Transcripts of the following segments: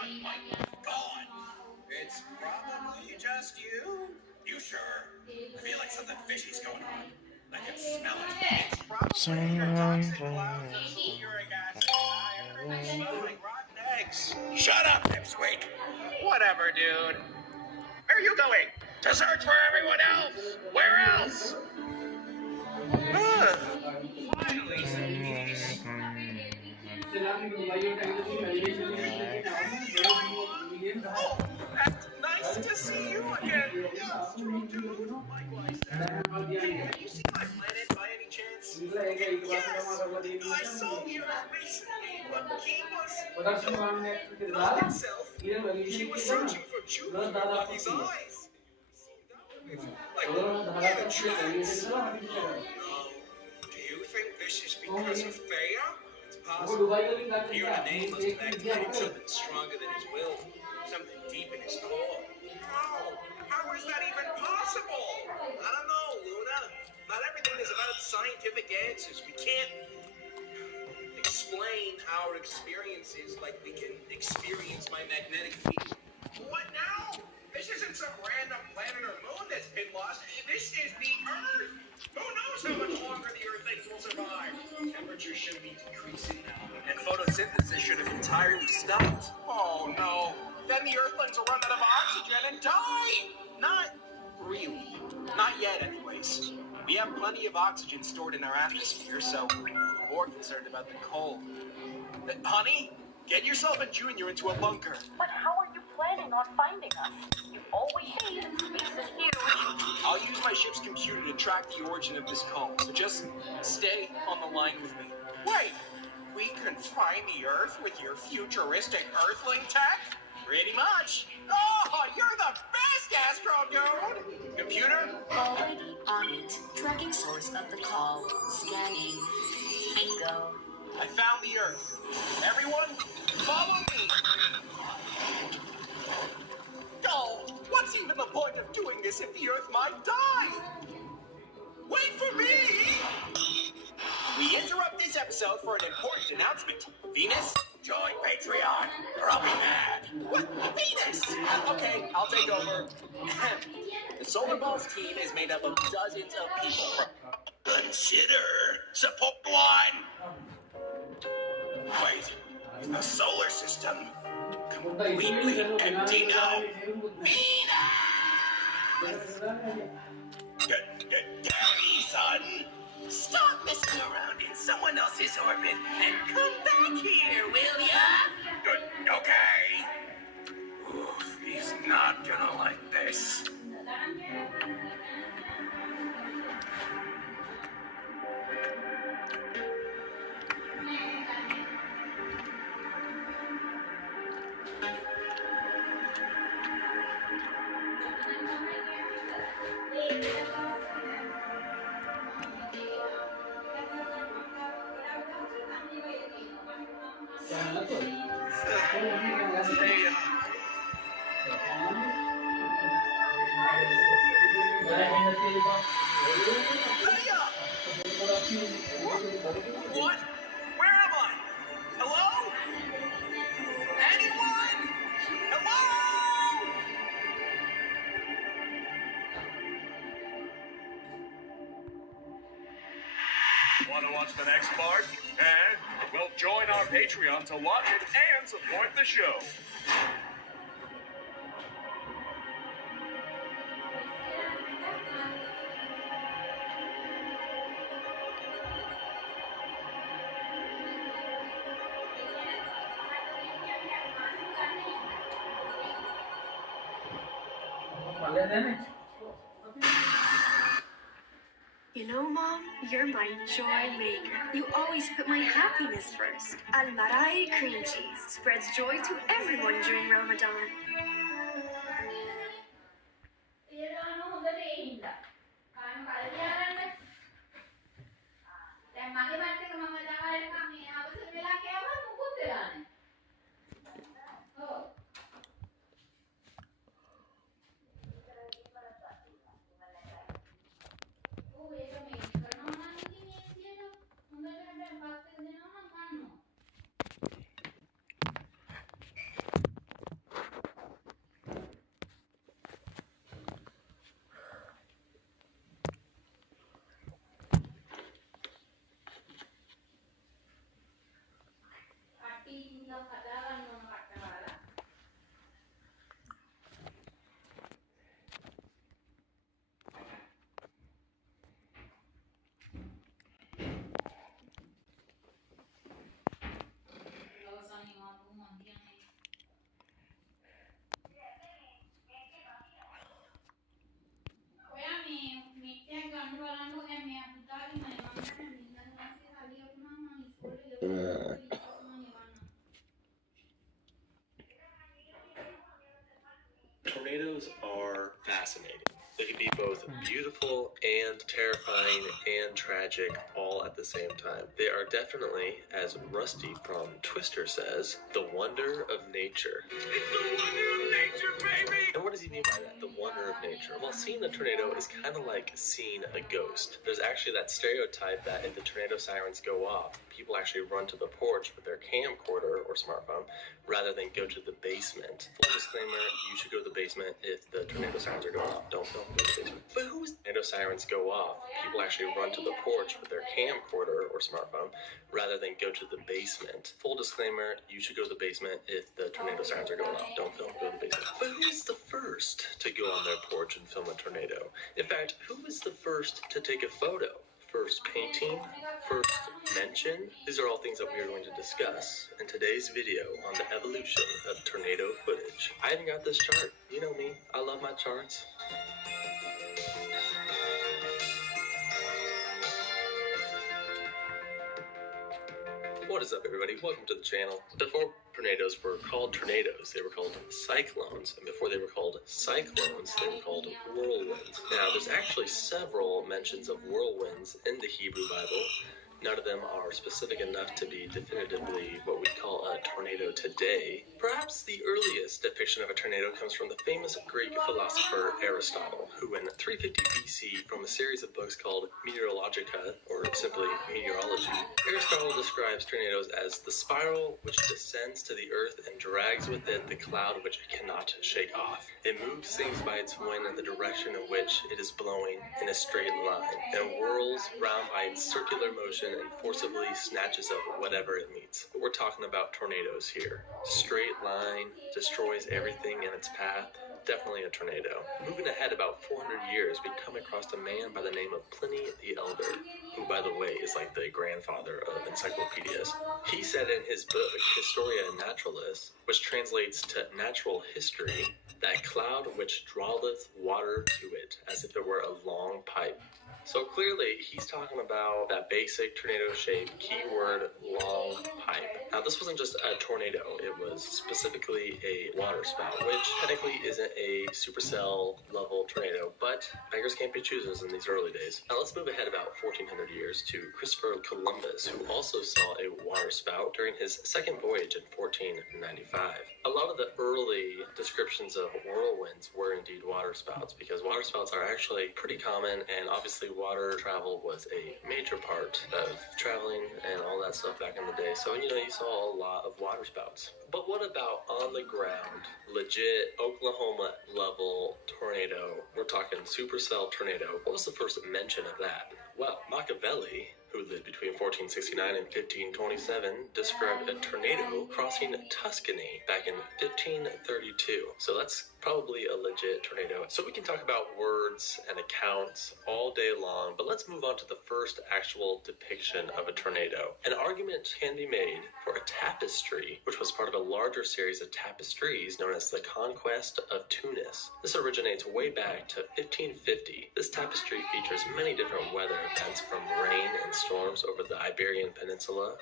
everyone, like, gone. It's probably just you. You sure? I feel like something fishy's going on. I can smell it. It's probably your toxic clouds of sulfuric acid. I smell like rotten eggs. Shut up, pipsqueak. Whatever, dude. Where are you going? To search for everyone else. Where else? Finally, some peace. Oh, that's nice to see you again. Strong dude. Likewise, Dad. Hey, have you seen my planet by any chance? Yes, I saw the Earth recently, but he was not himself. He was searching for Jupiter with his eyes. Like, in a trance. Do you think this is because of Thea? It's possible. Hearing the name must have activated something stronger than his will. Something deep in his core. How is that even possible? I don't know, Luna. Not everything is about scientific answers. We can't explain our experiences like we can experience my magnetic field. What now? This isn't some random planet or moon that's been lost. This is the Earth. Who knows how much longer the Earthlings will survive? Temperature should be decreasing now, and photosynthesis should have entirely stopped. Oh no. Then the Earthlings will run out of oxygen and die! Not really. Not yet, anyways. We have plenty of oxygen stored in our atmosphere, so we're more concerned about the cold. Honey, get yourself and Junior into a bunker. But how are you planning on finding us? You always say that space is huge. I'll use my ship's computer to track the origin of this cone, so just stay on the line with me. Wait, we can find the Earth with your futuristic Earthling tech? Pretty much. Oh, you're the best, Astro Dude! Computer? Already on it. Tracking source of the call. Scanning. Bingo. I found the Earth. Everyone, follow me! Oh, what's even the point of doing this if the Earth might die? Wait for me! We interrupt this episode for an important announcement. Venus, join Patreon, or I'll be mad. What? Venus! Okay, I'll take over. The Solar Balls team is made up of dozens of people from... Consider support one. Wait, the solar system completely empty now. Venus! Daddy, son! Stop messing around in someone else's orbit and come back here, will ya? Okay. Oof, he's not gonna like this. What? Where am I? Hello? Anyone? Hello? Want to watch the next part? Well, join our Patreon to watch it and support the show. You know, Mom, you're my joy maker. You always put my happiness first. Al-Marai cream cheese spreads joy to everyone during Ramadan. beautiful and terrifying and tragic all at the same time. They are definitely, as Rusty from Twister says, the wonder of nature. It's the wonder of nature, baby! And what does he mean by that, the wonder of nature? Well, seeing a tornado is kind of like seeing a ghost. There's actually that stereotype that if the tornado sirens go off, people actually run to the porch with their camcorder or smartphone rather than go to the basement. Full disclaimer, you should go to the basement if the tornado sirens are going off. Don't go to the basement. But who's tornado sirens go off? People actually run to the porch with their camcorder or smartphone rather than go to the basement. Full disclaimer, you should go to the basement if the tornado sirens are going off. Don't film, go to the basement. But who's the first to go on their porch and film a tornado? In fact, who was the first to take a photo? First painting, first mention. These are all things that we are going to discuss in today's video on the evolution of tornado footage. I even got this chart. You know me, I love my charts. What is up, everybody? Welcome to the channel. Before tornadoes were called tornadoes, they were called cyclones. And before they were called cyclones, they were called whirlwinds. Now, there's actually several mentions of whirlwinds in the Hebrew Bible. None of them are specific enough to be definitively what we call a tornado today. Perhaps the earliest depiction of a tornado comes from the famous Greek philosopher Aristotle, who in 350 BC, from a series of books called Meteorologica, or simply Meteorology, Aristotle describes tornadoes as the spiral which descends to the earth and drags with it the cloud which it cannot shake off. It moves things by its wind in the direction in which it is blowing in a straight line, and whirls round by its circular motion and forcibly snatches up whatever it meets. But we're talking about tornadoes here. Straight line, destroys everything in its path. Definitely a tornado. Moving ahead about 400 years, we come across a man by the name of Pliny the Elder, who, by the way, is like the grandfather of encyclopedias. He said in his book, Historia Naturalis, which translates to natural history, that cloud which draweth water to it, as if it were a long pipe. So clearly, he's talking about that basic tornado shape, keyword long pipe. Now, this wasn't just a tornado, it was specifically a water spout, which technically isn't a supercell level tornado, but beggars can't be choosers in these early days. Now, let's move ahead about 1400 years to Christopher Columbus, who also saw a water spout during his second voyage in 1495. A lot of the early descriptions of whirlwinds were indeed water spouts, because water spouts are actually pretty common, and obviously water travel was a major part of traveling and all that stuff back in the day. So, you saw a lot of water spouts. But what about on the ground, legit Oklahoma level tornado? We're talking supercell tornado. What was the first mention of that? Well, Machiavelli, who lived between 1469 and 1527, described a tornado crossing Tuscany back in 1532. So that's probably a legit tornado. So we can talk about words and accounts all day long, but let's move on to the first actual depiction of a tornado. An argument can be made for a tapestry, which was part of a larger series of tapestries known as the Conquest of Tunis. This originates way back to 1550. This tapestry features many different weather events, from rain and storms over the Iberian Peninsula.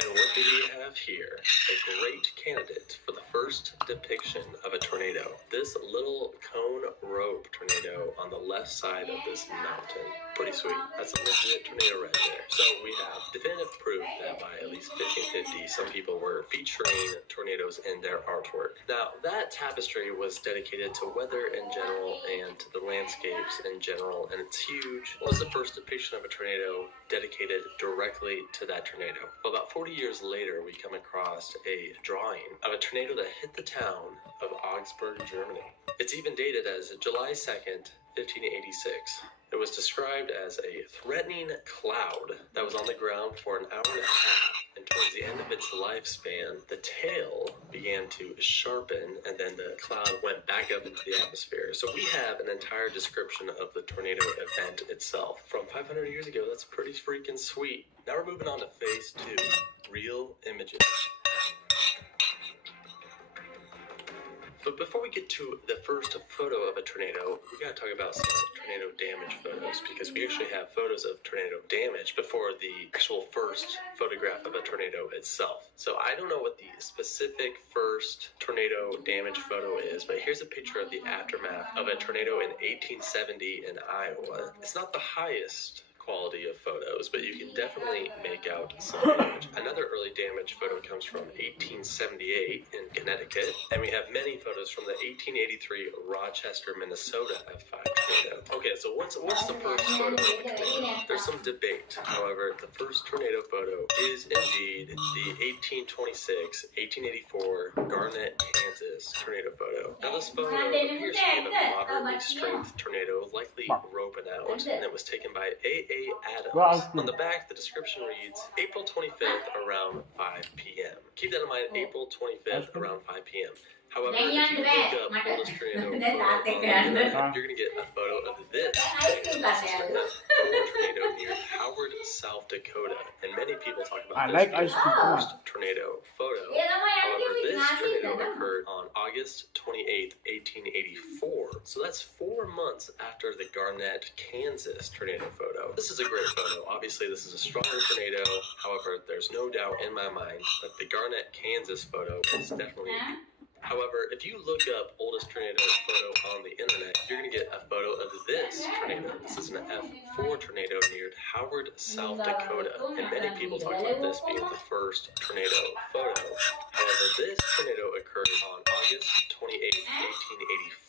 And what do we have here? A great candidate for the first depiction of a tornado. This little cone rope tornado on the left side of this mountain. Pretty sweet. That's a legit tornado right there. So we have definitive proof that by at least 1550, some people were featuring tornadoes in their artwork. Now, that tapestry was dedicated to weather in general and to the landscapes in general, and it's huge. What was the first depiction of a tornado dedicated directly to that tornado? Well, about 40 years later, we come across a drawing of a tornado that hit the town of Augsburg, Germany. It's even dated as July 2nd, 1586. It was described as a threatening cloud that was on the ground for an hour and a half, and towards the end of its lifespan, the tail began to sharpen, and then the cloud went back up into the atmosphere. So we have an entire description of the tornado event itself from 500 years ago. That's pretty freaking sweet. Now we're moving on to phase 2, real images. But before we get to the first photo of a tornado, we gotta talk about some tornado damage photos, because we actually have photos of tornado damage before the actual first photograph of a tornado itself. So I don't know what the specific first tornado damage photo is, but here's a picture of the aftermath of a tornado in 1870 in Iowa. It's not the highest quality of photos, but you can definitely make out some damage. Another early damage photo comes from 1878 in Connecticut, and we have many photos from the 1883 Rochester, Minnesota F5 tornado. Okay, so what's the first photo of a tornado? There's some debate. However, the first tornado photo is indeed the 1826-1884 Garnett, Kansas tornado photo. Now this photo appears to be a moderately strength tornado, likely roping out, and it was taken by A.A. Adams. On the back, the description reads, April 25th around 5 p.m. Keep that in mind, April 25th around 5 p.m. However, if you look up oldest tornado photo on the internet, you're going to get a photo of this tornado near Howard, South Dakota. And many people talk about this being the first tornado photo. However, this tornado occurred on August 28th, 1884. So that's 4 months after the Garnett, Kansas tornado photo. This is a great photo. Obviously, this is a stronger tornado. However, there's no doubt in my mind that the Garnett, Kansas photo is definitely... However, if you look up oldest tornado photo on the internet, you're going to get a photo of this tornado. This is an F4 tornado near Howard, South Dakota. And many people talk about this being the first tornado photo. However, this tornado occurred on August 28th,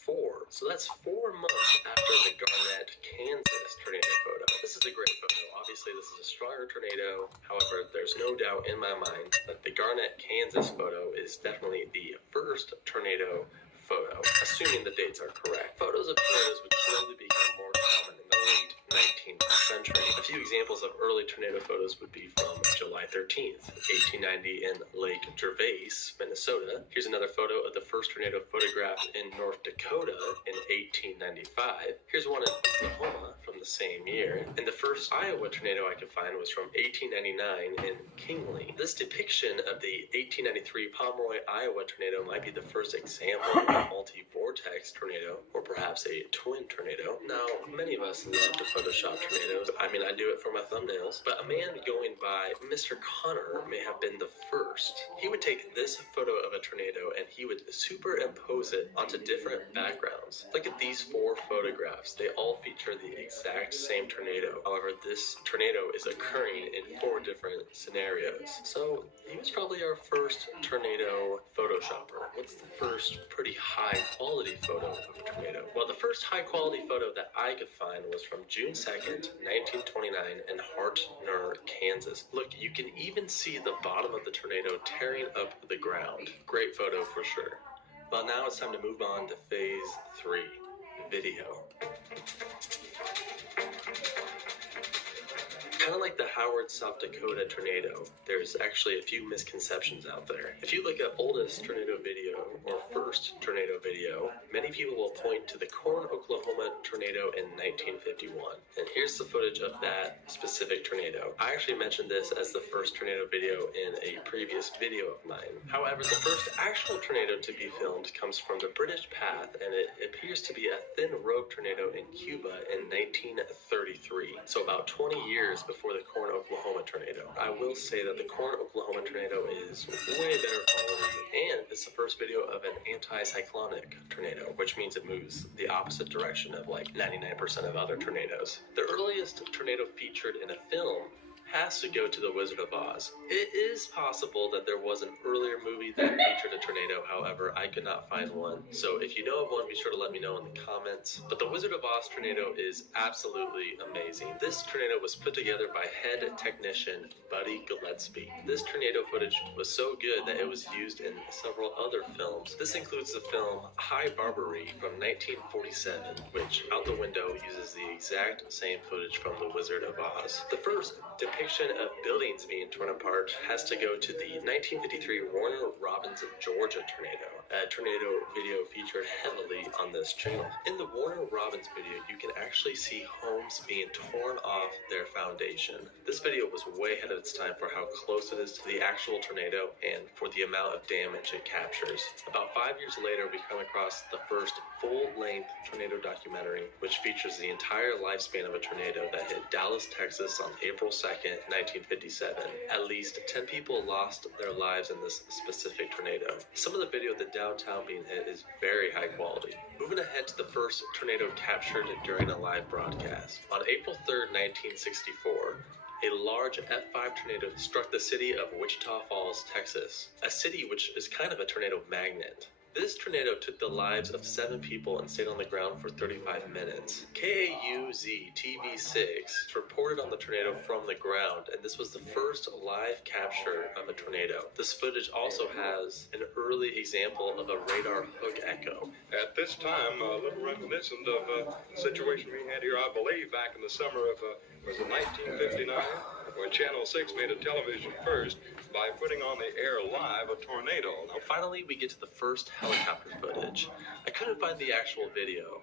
1884. So that's 4 months after the Garnett, Kansas tornado photo. This is a great photo. Obviously, this is a stronger tornado. However, there's no doubt in my mind that the Garnett, Kansas photo is definitely the first tornado photo, assuming the dates are correct. Photos of tornadoes would slowly become more common in the late 19th century. A few examples of early tornado photos would be from July 13th, 1890 in Lake Gervais, Minnesota. Here's another photo of the first tornado photographed in North Dakota in 1895. Here's one in Oklahoma from the same year. And the first Iowa tornado I could find was from 1899 in Kingley. This depiction of the 1893 Pomeroy, Iowa tornado might be the first example of a multi-vortex tornado, or perhaps a twin tornado. Now, many of us love to Photoshop tornadoes. I mean, I do it for my thumbnails. But a man going by Mr. Connor may have been the first. He would take this photo of a tornado and he would superimpose it onto different backgrounds. Look at these 4 photographs. They all feature the exact same tornado. However, this tornado is occurring in 4 different scenarios. So he was probably our first tornado photoshopper. What's the first pretty high quality photo of a tornado? Well, the first high quality photo that I could find was from June 2nd, 1929 in Hartner, Kansas. Look, you can even see the bottom of the tornado tearing up the ground. Great photo for sure. Well, now it's time to move on to phase 3, video. Kind of like the Howard, South Dakota tornado, there's actually a few misconceptions out there. If you look at oldest tornado video or first tornado video, many people will point to the Corn, Oklahoma tornado in 1951. And here's the footage of that specific tornado. I actually mentioned this as the first tornado video in a previous video of mine. However, the first actual tornado to be filmed comes from the British path, and it appears to be a thin rogue tornado in Cuba in 1933. So about 20 years before the Corn, Oklahoma tornado. I will say that the Corn, Oklahoma tornado is way better quality, and it's the first video of an anti-cyclonic tornado, which means it moves the opposite direction of like 99% of other tornadoes. The earliest tornado featured in a film has to go to The Wizard of Oz. It is possible that there was an earlier movie that featured a tornado, however, I could not find one. So if you know of one, be sure to let me know in the comments. But The Wizard of Oz tornado is absolutely amazing. This tornado was put together by head technician Buddy Gillespie. This tornado footage was so good that it was used in several other films. This includes the film High Barbary from 1947, which out the window uses the exact same footage from The Wizard of Oz. The first depiction depiction of buildings being torn apart has to go to the 1953 Warner Robins, Georgia tornado. A tornado video featured heavily on this channel. In the Warner Robins video, you can actually see homes being torn off their foundation. This video was way ahead of its time for how close it is to the actual tornado and for the amount of damage it captures. About 5 years later, we come across the first full-length tornado documentary, which features the entire lifespan of a tornado that hit Dallas, Texas on April 2nd, 1957. At least 10 people lost their lives in this specific tornado. Some of the video of the downtown being hit is very high quality. Moving ahead to the first tornado captured during a live broadcast. On April 3rd, 1964, a large F5 tornado struck the city of Wichita Falls, Texas, a city which is kind of a tornado magnet. This tornado took the lives of 7 people and stayed on the ground for 35 minutes. KAUZ-TV6 reported on the tornado from the ground, and this was the first live capture of a tornado. This footage also has an early example of a radar hook echo. At this time, a little reminiscent of a situation we had here, I believe, back in the summer of, was it 1959? When Channel 6 made a television first by putting on the air live a tornado. Now, finally, we get to the first helicopter footage. I couldn't find the actual video.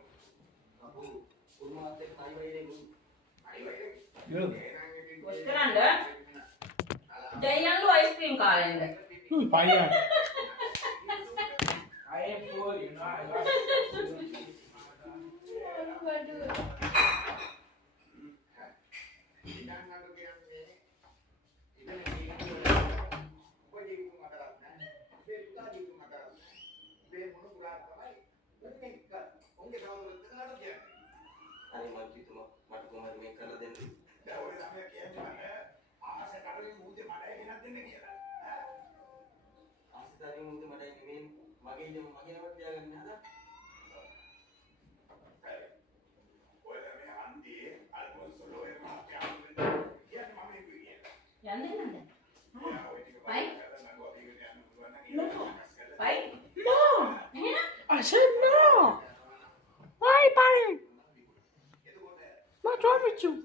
I said no. Why, Brian? What's wrong with you?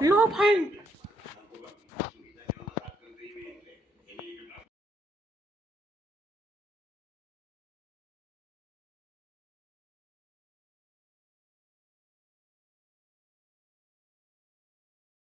No, Brian.